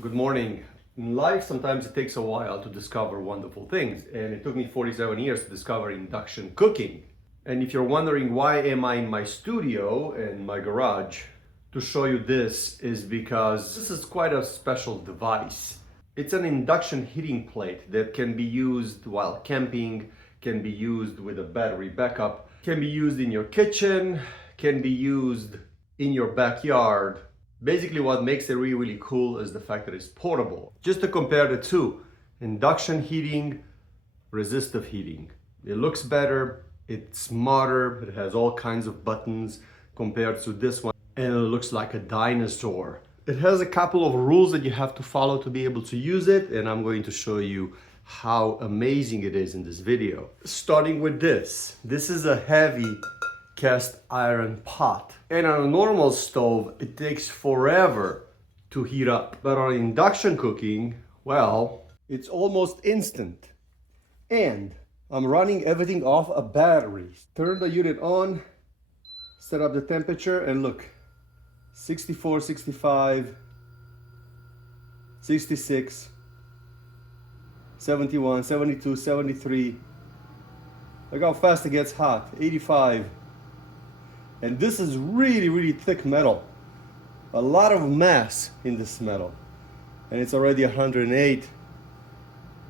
Good morning. In life, sometimes it takes a while to discover wonderful things, and it took me 47 years to discover induction cooking. And if you're wondering why am I in my studio and my garage, to show you this is because this is quite a special device. It's an induction heating plate that can be used while camping, can be used with a battery backup, can be used in your kitchen, can be used in your backyard. Basically, what makes it really cool is the fact that it's portable. Just to compare the two, induction heating, resistive heating. It looks better, it's smarter, it has all kinds of buttons compared to this one, and it looks like a dinosaur. It has a couple of rules that you have to follow to be able to use it, and I'm going to show you how amazing it is in this video. Starting with this. This is a heavy cast iron pot. And on a normal stove, it takes forever to heat up. But on induction cooking, well, it's almost instant. And I'm running everything off a battery. Turn the unit on, set up the temperature, and look, 64, 65, 66, 71, 72, 73. Look how fast it gets hot, 85. And this is really thick metal. A lot of mass in this metal. And it's already 108,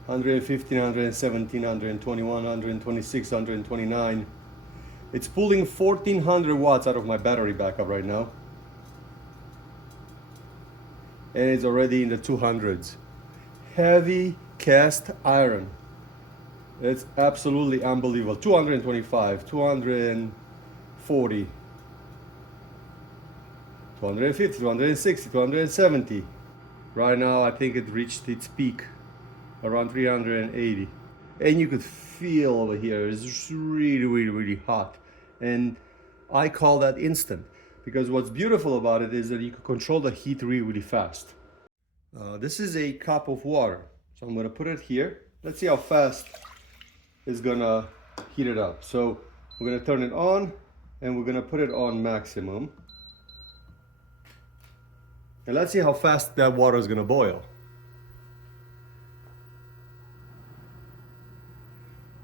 115, 117, 121, 126, 129. It's pulling 1400 watts out of my battery backup right now. And it's already in the 200s. Heavy cast iron. It's absolutely unbelievable. 225, 240. 250, 260, 270. Right now, I think it reached its peak around 380. And you could feel over here, it's really hot. And I call that instant, because what's beautiful about it is that you can control the heat really fast. This is a cup of water. So I'm gonna put it here. Let's see how fast it's gonna heat it up. So we're gonna turn it on and we're gonna put it on maximum. And let's see how fast that water is gonna boil.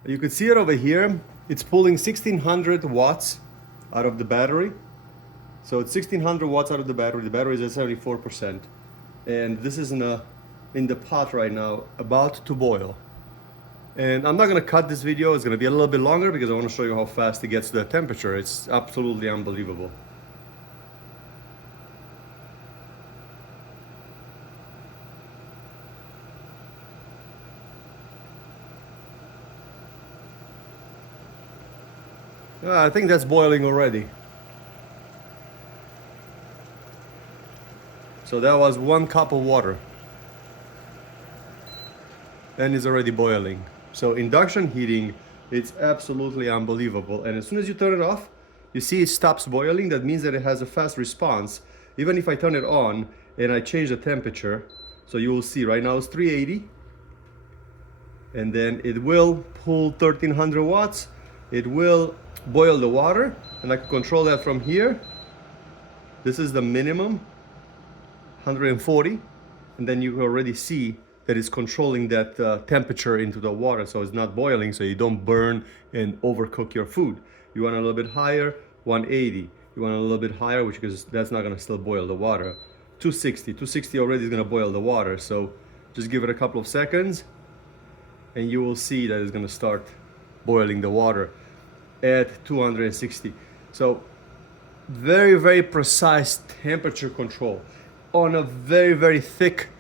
You can see it over here. It's pulling 1600 watts out of the battery. So it's 1600 watts out of the battery. The battery is at 74%. And this is in the pot right now, about to boil. And I'm not gonna cut this video. It's gonna be a little bit longer because I wanna show you how fast it gets to the temperature. It's absolutely unbelievable. I think that's boiling already. So that was 1 cup of water. And it's already boiling. So induction heating, it's absolutely unbelievable. And as soon as you turn it off, you see it stops boiling. That means that it has a fast response. Even if I turn it on and I change the temperature, so you will see right now it's 380. And then it will pull 1300 watts. It will boil the water, and I can control that from here. This is the minimum, 140. And then you can already see that it's controlling that temperature into the water, so it's not boiling, so you don't burn and overcook your food. You want a little bit higher, 180. You want a little bit higher, which is that's not gonna still boil the water. 260, 260 already is gonna boil the water, so just give it a couple of seconds, and you will see that it's gonna start boiling the water at 260. So very precise temperature control on a very thick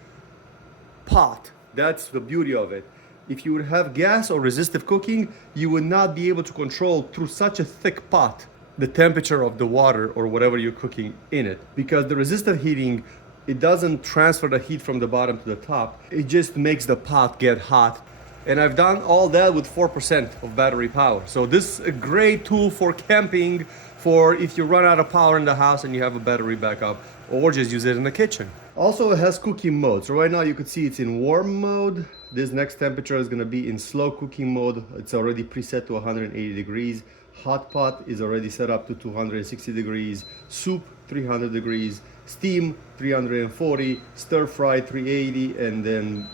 pot. That's the beauty of it. If you would have gas or resistive cooking, you would not be able to control through such a thick pot the temperature of the water or whatever you're cooking in it, because the resistive heating, it doesn't transfer the heat from the bottom to the top. It just makes the pot get hot. And I've done all that with 4% of battery power. So this is a great tool for camping, for if you run out of power in the house and you have a battery backup, or just use it in the kitchen. Also, it has cooking mode. So right now you can see it's in warm mode. This next temperature is gonna be in slow cooking mode. It's already preset to 180 degrees. Hot pot is already set up to 260 degrees. Soup, 300 degrees. steam 340, stir fry 380, and then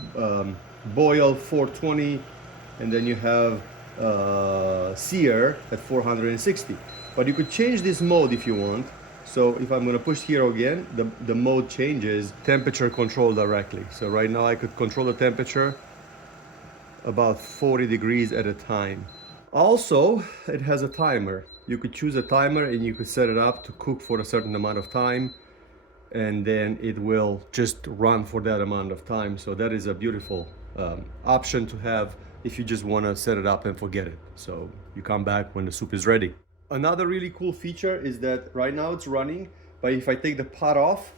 boil 420, and then you have sear at 460. But you could change this mode if you want. So if I'm going to push here again, the mode changes, temperature control directly. So right now I could control the temperature about 40 degrees at a time. Also, it has a timer. You could choose a timer and you could set it up to cook for a certain amount of time, and then it will just run for that amount of time. So that is a beautiful option to have if you just want to set it up and forget it. So you come back when the soup is ready. Another really cool feature is that right now it's running, but if I take the pot off,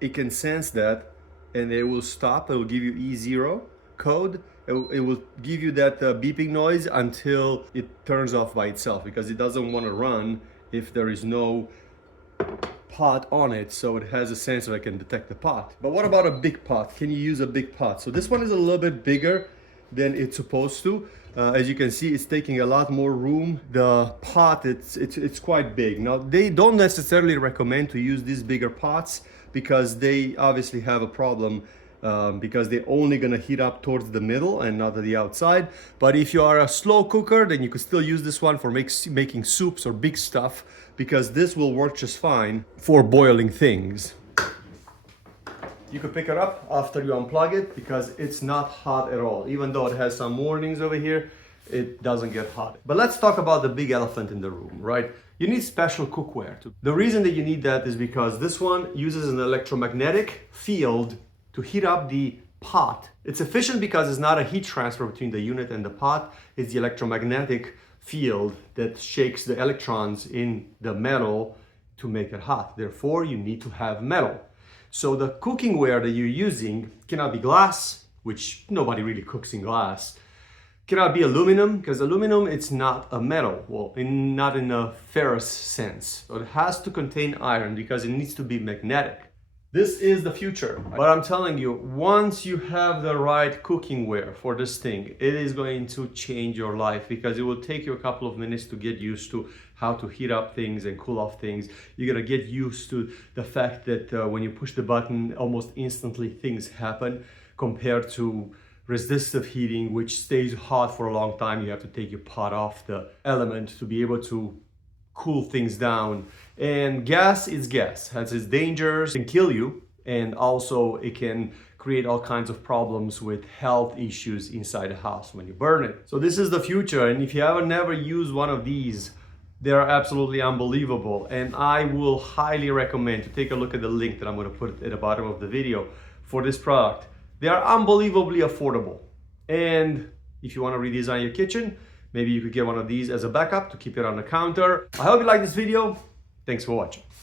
it can sense that and it will stop. It will give you E0 code. It will give you that beeping noise until it turns off by itself, because it doesn't want to run if there is no pot on it. So it has a sensor that can detect the pot. But what about a big pot? Can you use a big pot? So this one is a little bit bigger than it's supposed to. As you can see, it's taking a lot more room. The pot, it's quite big. Now, they don't necessarily recommend to use these bigger pots because they obviously have a problem, because they're only gonna heat up towards the middle and not at the outside. But if you are a slow cooker, then you can still use this one for making soups or big stuff, because this will work just fine for boiling things. You could pick it up after you unplug it because it's not hot at all. Even though it has some warnings over here, it doesn't get hot. But let's talk about the big elephant in the room, right? You need special cookware. The reason that you need that is because this one uses an electromagnetic field to heat up the pot. It's efficient because it's not a heat transfer between the unit and the pot. It's the electromagnetic field that shakes the electrons in the metal to make it hot. Therefore, you need to have metal. So the cooking ware that you're using cannot be glass, which nobody really cooks in glass. Cannot be aluminum, because aluminum, it's not a metal. Well, not in a ferrous sense. So it has to contain iron because it needs to be magnetic. This is the future. But I'm telling you, once you have the right cooking ware for this thing, it is going to change your life, because it will take you a couple of minutes to get used to how to heat up things and cool off things. You're gonna get used to the fact that when you push the button, almost instantly things happen, compared to resistive heating, which stays hot for a long time. You have to take your pot off the element to be able to cool things down. And gas is gas, has its dangers, it can kill you, and also it can create all kinds of problems with health issues inside the house when you burn it. So this is the future, and if you haven't never used one of these, they're absolutely unbelievable. And I will highly recommend to take a look at the link that I'm going to put at the bottom of the video for this product. They are unbelievably affordable. And if you want to redesign your kitchen, maybe you could get one of these as a backup to keep it on the counter. I hope you like this video. Thanks for watching.